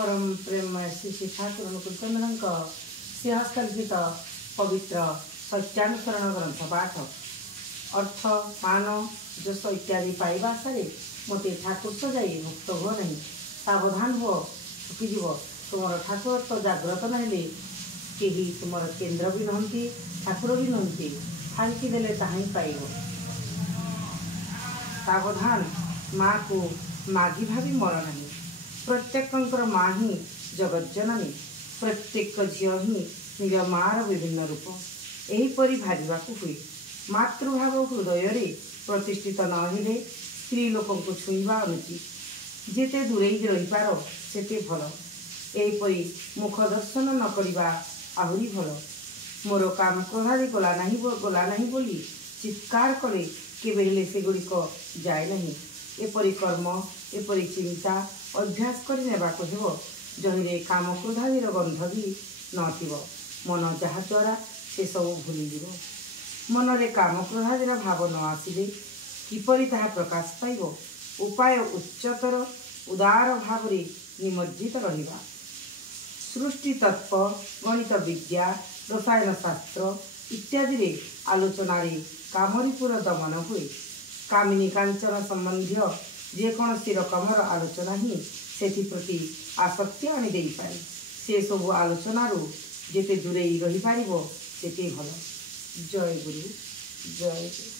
परम प्रेम श्री श्री ठाकुर अनुकूलचंद्र से हस्तलिखित पवित्र सत्यानुसरण ग्रंथ पाठ अर्थ मान जस इत्यादि पाइबा आशारे मत ठाकुर सजाई मुक्त हुआ नहीं। सावधान हुआ ठुकीजीव तुम ठाकुर तो जाग्रत ना कहीं तुम केन्द्र भी नहंती ठाकुर भी नहंती फांकी देले ताही पाइब। सावधान माँ को मागी भावी मर नहीं। प्रत्येक माँ ही जगत जननी प्रत्येक झील ही निज मार विभिन्न रूप एहीपरि भाजवाक हुए। मातृभाव हृदय प्रतिष्ठित नहेले स्त्री लोक छुईवा अनुचित। जेते दूरे रही पार सेते भल। एहीपरि मुख दर्शन न करिबा आहुरी भल। मोर काम क्रोधादि गला नहीं बोली चित्कार करे केबे हेले सेगुड़िक जाए नहीं। एपरि कर्म एपरि चिंता अभ्यास कर नेबाक हेबो जहिरे काम क्रोधादि गंध भी नथिब। मन जहा द्वारा से सब भूलीज। मनरे काम क्रोधादि भाव न आसिले किपरि ताहा प्रकाश पाइब। उपाय उच्चतर उदार भाव निमज्जित रहिबा। सृष्टि तत्व गणित विद्या रसायन शास्त्र इत्यादि आलोचनारे कामरीपुर दमन हुए। कामिनी कांचन संबंधी जेकोसी रकमर आलोचना ही सेप्रति आसक्ति आनी दे पाए। से सब आलोचनारू जेते दूरे रही पारिबो सेते भल। जय गुरु जय गुरु।